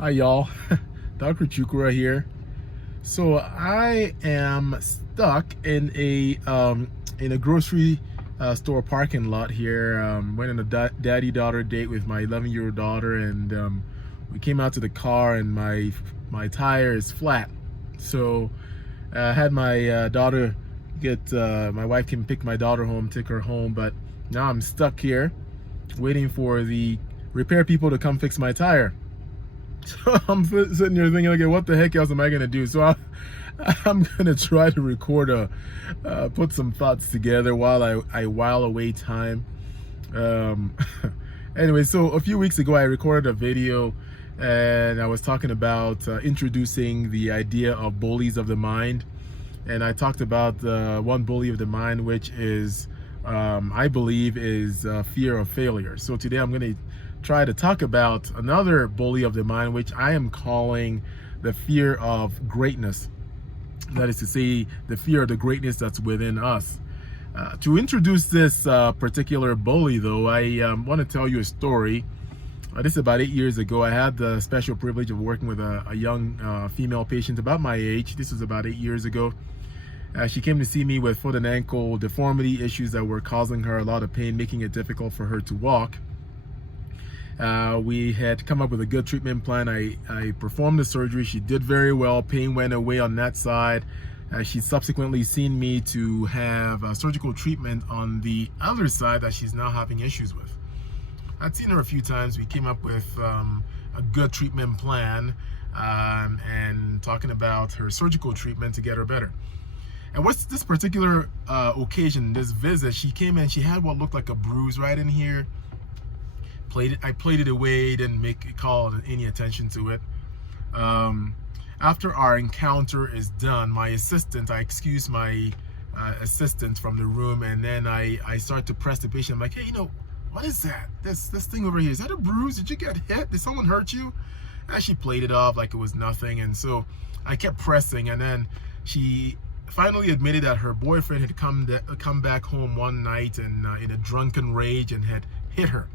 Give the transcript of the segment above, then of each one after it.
Hi y'all, Dr. Chukura here. So I am stuck in a grocery store parking lot here. Went on a daddy-daughter date with my 11-year-old daughter, and we came out to the car, and my tire is flat. So I had my daughter get my wife can pick my daughter home, take her home, but now I'm stuck here waiting for the repair people to come fix my tire. So I'm sitting here thinking, okay, what the heck else am I gonna do? So I'm gonna try to record put some thoughts together while I while away time. Um, anyway, so a few weeks ago I recorded a video, and I was talking about introducing the idea of bullies of the mind, and I talked about one bully of the mind, which is I believe is fear of failure. So today I'm gonna try to talk about another bully of the mind, which I am calling the fear of greatness. That is to say, the fear of the greatness that's within us. To introduce this particular bully, though, I want to tell you a story. This is about 8 years ago. I had the special privilege of working with a young female patient about my age. This was about 8 years ago. She came to see me with foot and ankle deformity issues that were causing her a lot of pain, making it difficult for her to walk. We had come up with a good treatment plan. I performed the surgery. She did very well. Pain went away on that side. She's subsequently seen me to have surgical treatment on the other side that she's now having issues with. I'd seen her a few times. We came up with a good treatment plan and talking about her surgical treatment to get her better. And what's this particular occasion, this visit, she came in, she had what looked like a bruise right in here. I played it away, didn't call any attention to it. After our encounter is done, my assistant, I excuse my assistant from the room, and then I start to press the patient. I'm like, hey, what is that? This thing over here, is that a bruise? Did you get hit? Did someone hurt you? And she played it off like it was nothing, and so I kept pressing, and then she finally admitted that her boyfriend had come back home one night and in a drunken rage and had hit her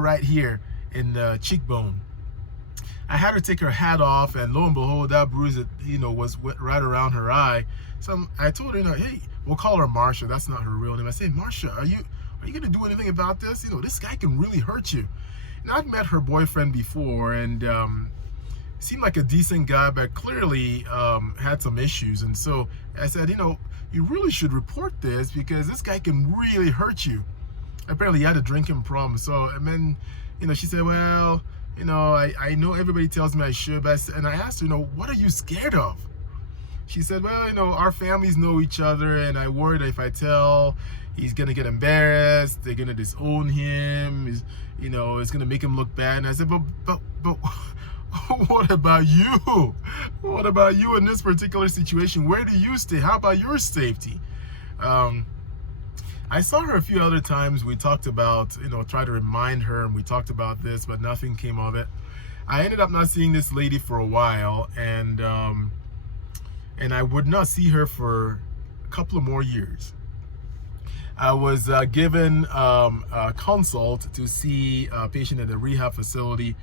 right here in the cheekbone. I had her take her hat off, and lo and behold, that bruise was right around her eye. So I told her, hey, we'll call her Marsha. That's not her real name. I said, Marsha, are you gonna do anything about this? This guy can really hurt you. And I've met her boyfriend before, and seemed like a decent guy, but clearly had some issues. And so I said, you really should report this, because this guy can really hurt you. Apparently he had a drinking problem. So, and then, she said, well, I know everybody tells me I should, and I asked her, what are you scared of? She said, well, our families know each other, and I worried that if I tell, he's gonna get embarrassed, they're gonna disown him, it's gonna make him look bad. And I said, but what about you? What about you in this particular situation? Where do you stay? How about your safety? I saw her a few other times. We talked about, try to remind her, and we talked about this, but nothing came of it. I ended up not seeing this lady for a while, and I would not see her for a couple of more years. I was given a consult to see a patient at a rehab facility.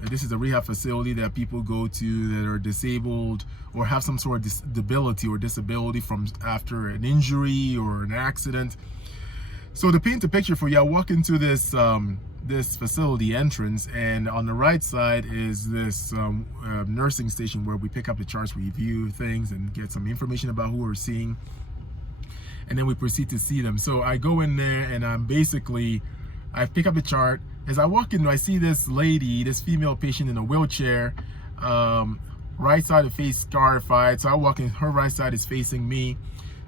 This is a rehab facility that people go to that are disabled or have some sort of disability from after an injury or an accident. So to paint a picture for you, I walk into this this facility entrance, and on the right side is this nursing station where we pick up the charts, review things, and get some information about who we're seeing, and then we proceed to see them. So I go in there, and I pick up the chart. As I walk in, I see this lady, this female patient in a wheelchair, right side of the face scarified. So I walk in, her right side is facing me,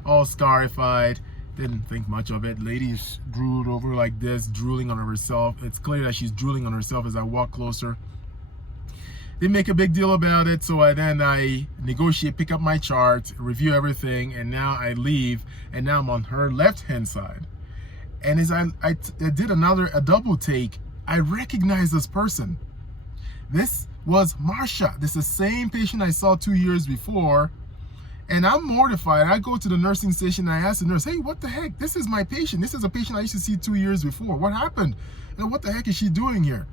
all scarified. Didn't think much of it. Lady's drooled over like this, drooling on herself. It's clear that she's drooling on herself as I walk closer. Didn't make a big deal about it, so I negotiate, pick up my chart, review everything, and now I leave, and now I'm on her left-hand side. And as I did a double take, I recognized this person. This was Marsha. This is the same patient I saw 2 years before. And I'm mortified. I go to the nursing station and I ask the nurse, hey, what the heck? This is my patient. This is a patient I used to see 2 years before. What happened? And what the heck is she doing here?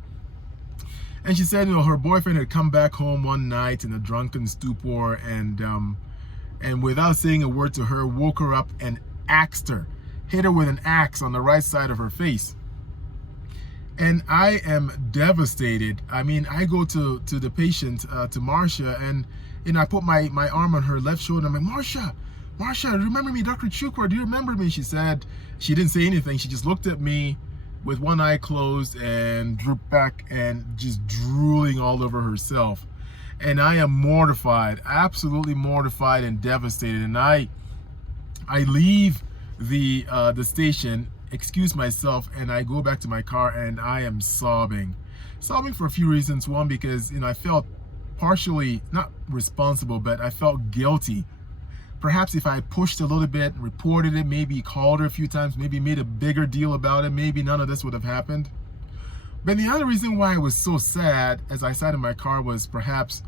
And she said, her boyfriend had come back home one night in a drunken stupor, and without saying a word to her, woke her up and axed her, hit her with an axe on the right side of her face. And I am devastated. I mean, I go to the patient, to Marsha, and I put my arm on her left shoulder. I'm like, Marsha, remember me, Dr. Chukwu? Do you remember me? She said, she didn't say anything. She just looked at me with one eye closed and drooped back and just drooling all over herself. And I am mortified, absolutely mortified and devastated. And I leave the station, excuse myself, and I go back to my car, and I am sobbing for a few reasons. One, because I felt partially not responsible, but I felt guilty. Perhaps if I pushed a little bit, reported it, maybe called her a few times, maybe made a bigger deal about it, maybe none of this would have happened. But the other reason why I was so sad as I sat in my car was perhaps,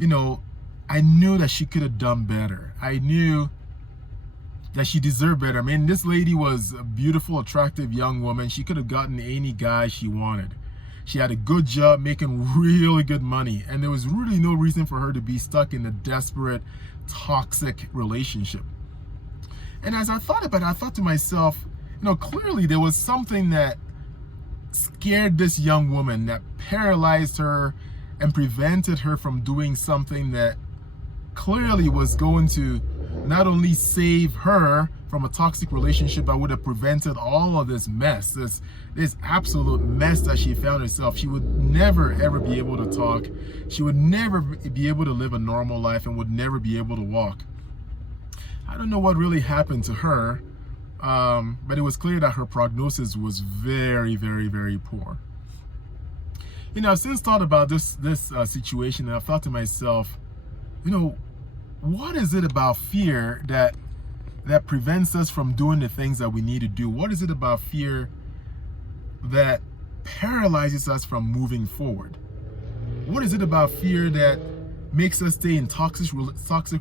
I knew that she could have done better. I knew that she deserved better. I mean, this lady was a beautiful, attractive young woman. She could have gotten any guy she wanted. She had a good job, making really good money, and there was really no reason for her to be stuck in a desperate, toxic relationship. And as I thought about it, I thought to myself, clearly there was something that scared this young woman, that paralyzed her and prevented her from doing something that clearly was going to not only save her from a toxic relationship, but would have prevented all of this mess, this absolute mess that she found herself. She would never ever be able to talk. She would never be able to live a normal life, and would never be able to walk. I don't know what really happened to her, but it was clear that her prognosis was very, very, very poor. I've since thought about this situation, and I've thought to myself, what is it about fear that prevents us from doing the things that we need to do? What is it about fear that paralyzes us from moving forward? What is it about fear that makes us stay in toxic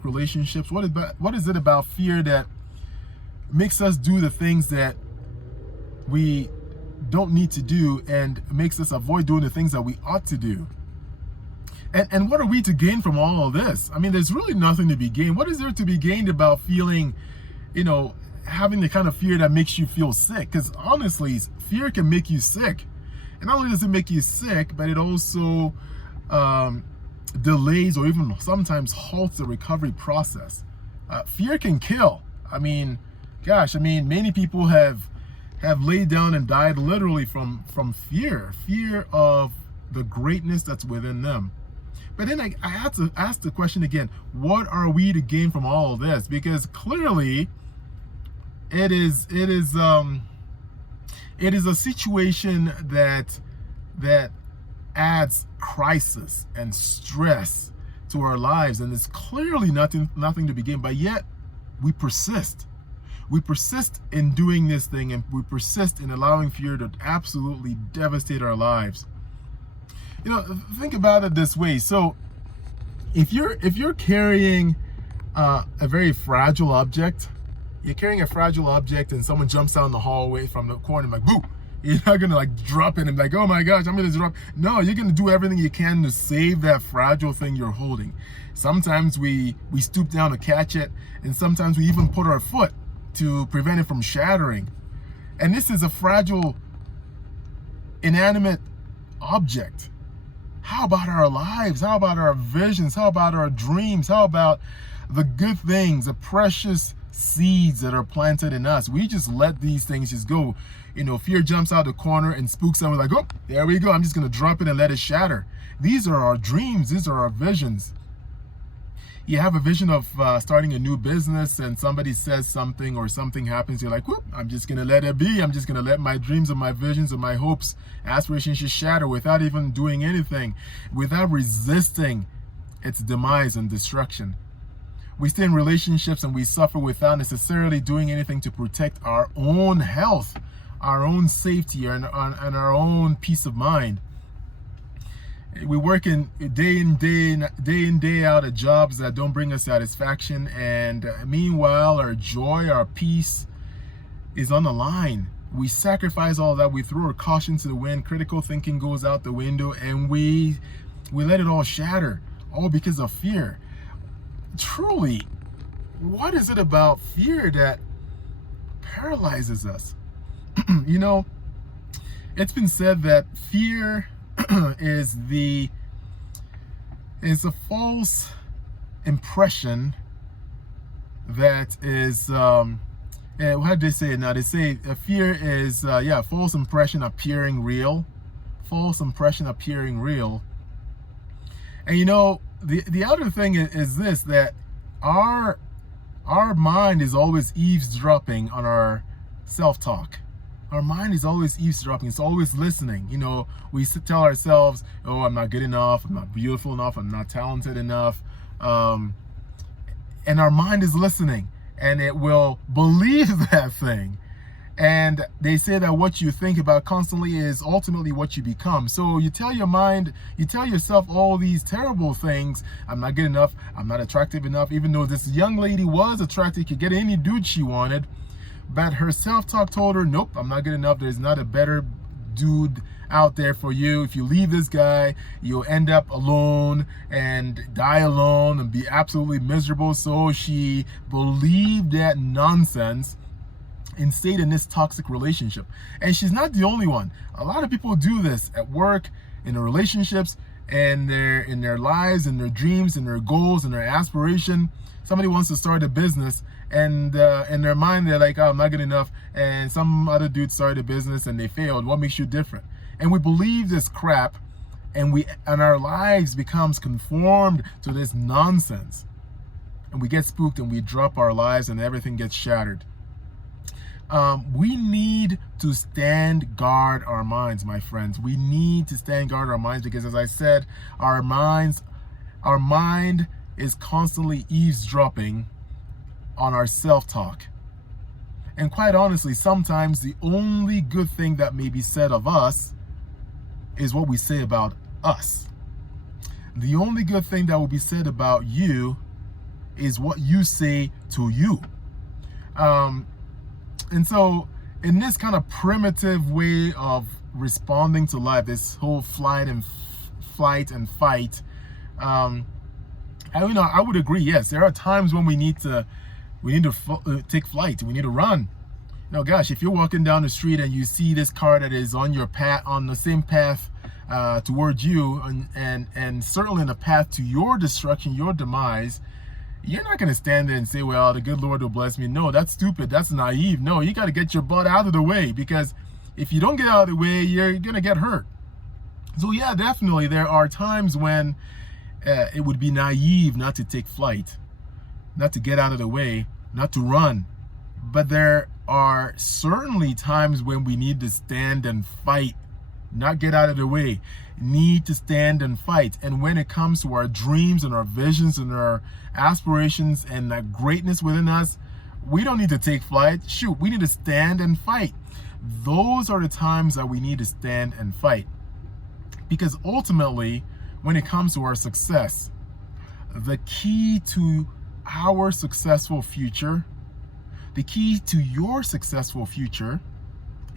relationships? What is it about fear that makes us do the things that we don't need to do, and makes us avoid doing the things that we ought to do? And what are we to gain from all of this? I mean, there's really nothing to be gained. What is there to be gained about feeling, having the kind of fear that makes you feel sick? Because honestly, fear can make you sick. And not only does it make you sick, but it also delays or even sometimes halts the recovery process. Fear can kill. I mean, many people have laid down and died literally from fear of the greatness that's within them. But then I had to ask the question again, what are we to gain from all of this? Because clearly it is a situation that adds crisis and stress to our lives, and it's clearly nothing to be gained. But yet we persist. We persist in doing this thing, and we persist in allowing fear to absolutely devastate our lives. Think about it this way. So if you're carrying a very fragile object, and someone jumps down the hallway from the corner, like, boo, you're not gonna drop it and be like, oh my gosh, I'm gonna drop. No, you're gonna do everything you can to save that fragile thing you're holding. Sometimes we stoop down to catch it, and sometimes we even put our foot to prevent it from shattering. And this is a fragile, inanimate object. How about our lives? How about our visions? How about our dreams? How about the good things, the precious seeds that are planted in us? We just let these things just go. Fear jumps out the corner and spooks someone, like, oh, there we go. I'm just going to drop it and let it shatter. These are our dreams. These are our visions. You have a vision of starting a new business, and somebody says something or something happens. You're like, whoop, I'm just going to let it be. I'm just going to let my dreams and my visions and my hopes, aspirations just shatter without even doing anything, without resisting its demise and destruction. We stay in relationships and we suffer without necessarily doing anything to protect our own health, our own safety, and our own peace of mind. We work day in, day out at jobs that don't bring us satisfaction, and meanwhile, our joy, our peace is on the line. we sacrifice all that. We throw our caution to the wind. Critical thinking goes out the window, and we let it all shatter, all because of fear. Truly, what is it about fear that paralyzes us? You know, it's been said that fear is a false impression that is how do they say it now? They say fear is false impression appearing real. False impression appearing real. And you know, the other thing is this, that our mind is always eavesdropping on our self-talk. Our mind is always eavesdropping. It's always listening. You know, we tell ourselves, oh, I'm not good enough, I'm not beautiful enough, I'm not talented enough. And our mind is listening, and it will believe that thing. And they say that what you think about constantly is ultimately what you become. So you tell your mind, you tell yourself all these terrible things. I'm not good enough, I'm not attractive enough, even though this young lady was attractive, could get any dude she wanted. But her self-talk told her, nope, I'm not good enough. There's not a better dude out there for you. If you leave this guy, you'll end up alone and die alone and be absolutely miserable. So she believed that nonsense and stayed in this toxic relationship. And she's not the only one. A lot of people do this at work, in their relationships, and in their lives, and their dreams, and their goals, and their aspiration. Somebody wants to start a business, and in their mind they're like, oh, I'm not good enough, and some other dude started a business and they failed. What makes you different? And we believe this crap, and our lives becomes conformed to this nonsense, and we get spooked and we drop our lives and everything gets shattered. We need to stand guard our minds, my friends. We need to stand guard our minds, because as I said, our mind is constantly eavesdropping on our self-talk. And quite honestly, sometimes the only good thing that may be said of us is what we say about us. The only good thing that will be said about you is what you say to you. And so in this kind of primitive way of responding to life, this whole flight and fight, I would agree. Yes, there are times when we need to take flight. We need to run. Now, gosh, if you're walking down the street and you see this car that is on your path, on the same path towards you, and certainly in the path to your destruction, your demise, you're not going to stand there and say, well, the good Lord will bless me. No, that's stupid. That's naive. No, you got to get your butt out of the way, because if you don't get out of the way, you're going to get hurt. So yeah, definitely there are times when it would be naive not to take flight, not to get out of the way, not to run. But there are certainly times when we need to stand and fight, not get out of the way, need to stand and fight. And when it comes to our dreams and our visions and our aspirations and that greatness within us, we don't need to take flight. Shoot, we need to stand and fight. Those are the times that we need to stand and fight. Because ultimately, when it comes to our success, the key to our successful future, the key to your successful future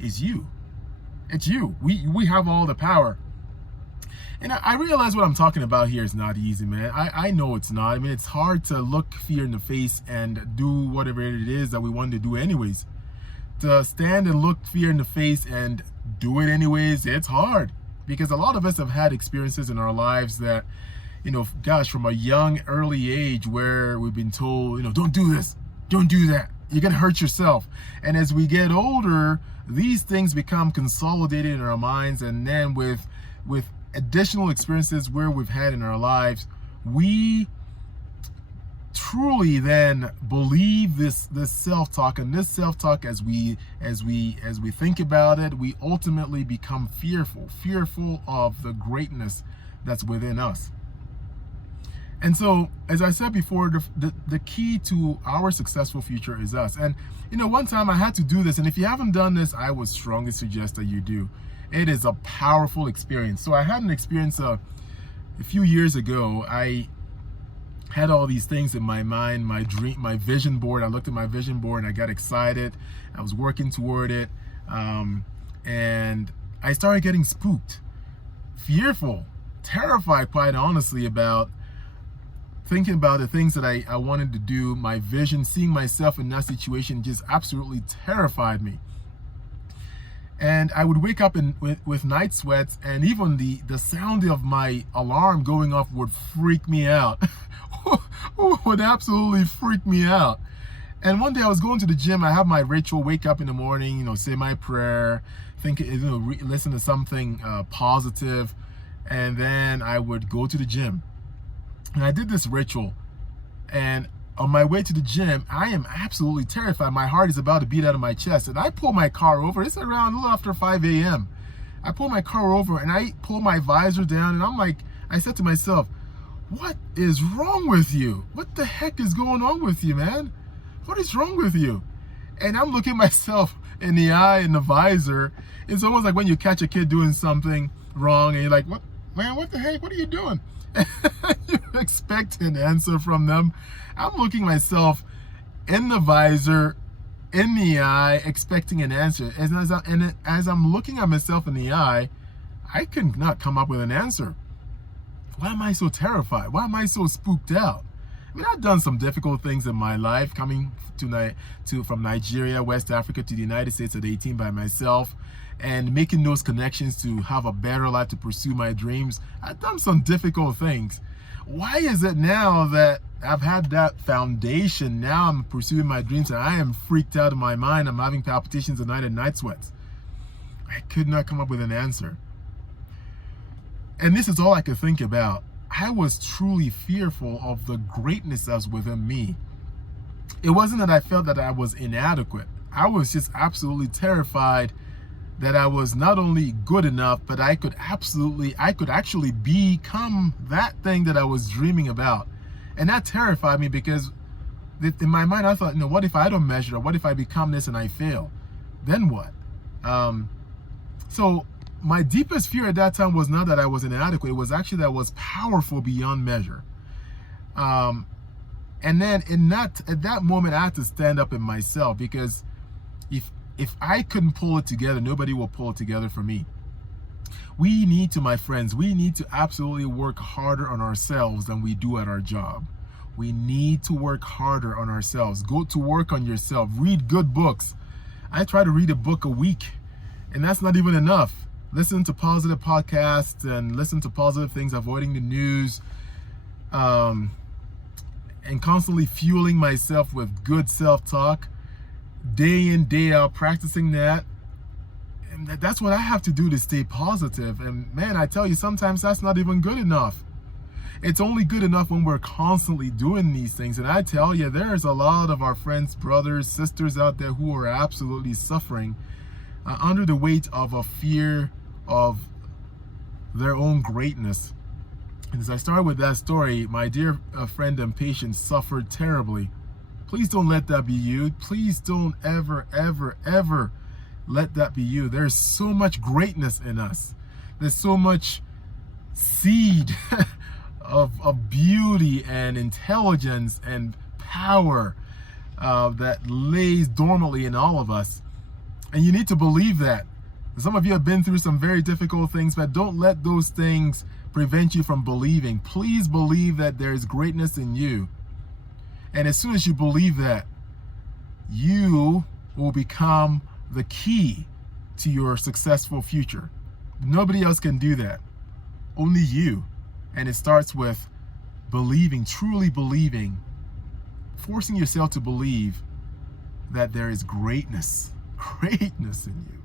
is you. It's you. We have all the power. And I realize what I'm talking about here is not easy, man. I know it's not. I mean, it's hard to look fear in the face and do whatever it is that we want to do anyways. To stand and look fear in the face and do it anyways, it's hard. Because a lot of us have had experiences in our lives that, gosh, from a young, early age where we've been told, don't do this, don't do that. You're going to hurt yourself. And as we get older, these things become consolidated in our minds. And then with additional experiences where we've had in our lives, we truly then believe this self-talk, and this self-talk, as we think about it, we ultimately become fearful of the greatness that's within us. And so, as I said before, the key to our successful future is us. And one time I had to do this, and if you haven't done this, I would strongly suggest that you do. It is a powerful experience. So I had an experience a few years ago. I had all these things in my mind, my dream, my vision board. I looked at my vision board and I got excited. I was working toward it. And I started getting spooked, fearful, terrified, quite honestly, about thinking about the things that I wanted to do. My vision, seeing myself in that situation, just absolutely terrified me. And I would wake up with night sweats, and even the sound of my alarm going off would freak me out. Would absolutely freak me out. And one day I was going to the gym. I have my ritual: wake up in the morning, say my prayer, think, listen to something positive, and then I would go to the gym. And I did this ritual, and on my way to the gym, I am absolutely terrified. My heart is about to beat out of my chest. And I pull my car over. It's around a little after 5 a.m. I pull my car over and I pull my visor down, and I said to myself, what is wrong with you? What the heck is going on with you, man? What is wrong with you? And I'm looking myself in the eye in the visor. It's almost like when you catch a kid doing something wrong and you're like, what, man, what the heck? What are you doing? You expect an answer from them. I'm looking myself in the visor, in the eye, expecting an answer. And as I'm looking at myself in the eye, I could not come up with an answer. Why am I so terrified? Why am I so spooked out? I mean, I've done some difficult things in my life, coming from Nigeria, West Africa, to the United States at 18 by myself, and making those connections to have a better life, to pursue my dreams. I've done some difficult things. Why is it now that I've had that foundation, now I'm pursuing my dreams, and I am freaked out of my mind? I'm having palpitations at night and night sweats. I could not come up with an answer. And this is all I could think about. I was truly fearful of the greatness that was within me. It wasn't that I felt that I was inadequate. I was just absolutely terrified that I was not only good enough, but I could actually become that thing that I was dreaming about. And that terrified me, because in my mind I thought, what if I don't measure? What if I become this and I fail? Then what? So my deepest fear at that time was not that I was inadequate. It was actually that I was powerful beyond measure. And then at that moment, I had to stand up in myself, because if I couldn't pull it together, nobody will pull it together for me. We need to, my friends, we need to absolutely work harder on ourselves than we do at our job. We need to work harder on ourselves. Go to work on yourself. Read good books. I try to read a book a week, and that's not even enough. Listen to positive podcasts and listen to positive things, avoiding the news, and constantly fueling myself with good self-talk, day in, day out, practicing that. And that's what I have to do to stay positive. And man, I tell you, sometimes that's not even good enough. It's only good enough when we're constantly doing these things. And I tell you, there's a lot of our friends, brothers, sisters out there who are absolutely suffering under the weight of a fear of their own greatness. And as I start with that story, my dear friend and patient suffered terribly. Please don't let that be you. Please don't ever, ever, ever let that be you. There's so much greatness in us. There's so much seed of beauty and intelligence and power that lays dormantly in all of us. And you need to believe that. Some of you have been through some very difficult things, but don't let those things prevent you from believing. Please believe that there's greatness in you. And as soon as you believe that, you will become the key to your successful future. Nobody else can do that. Only you. And it starts with believing, truly believing, forcing yourself to believe that there is greatness in you.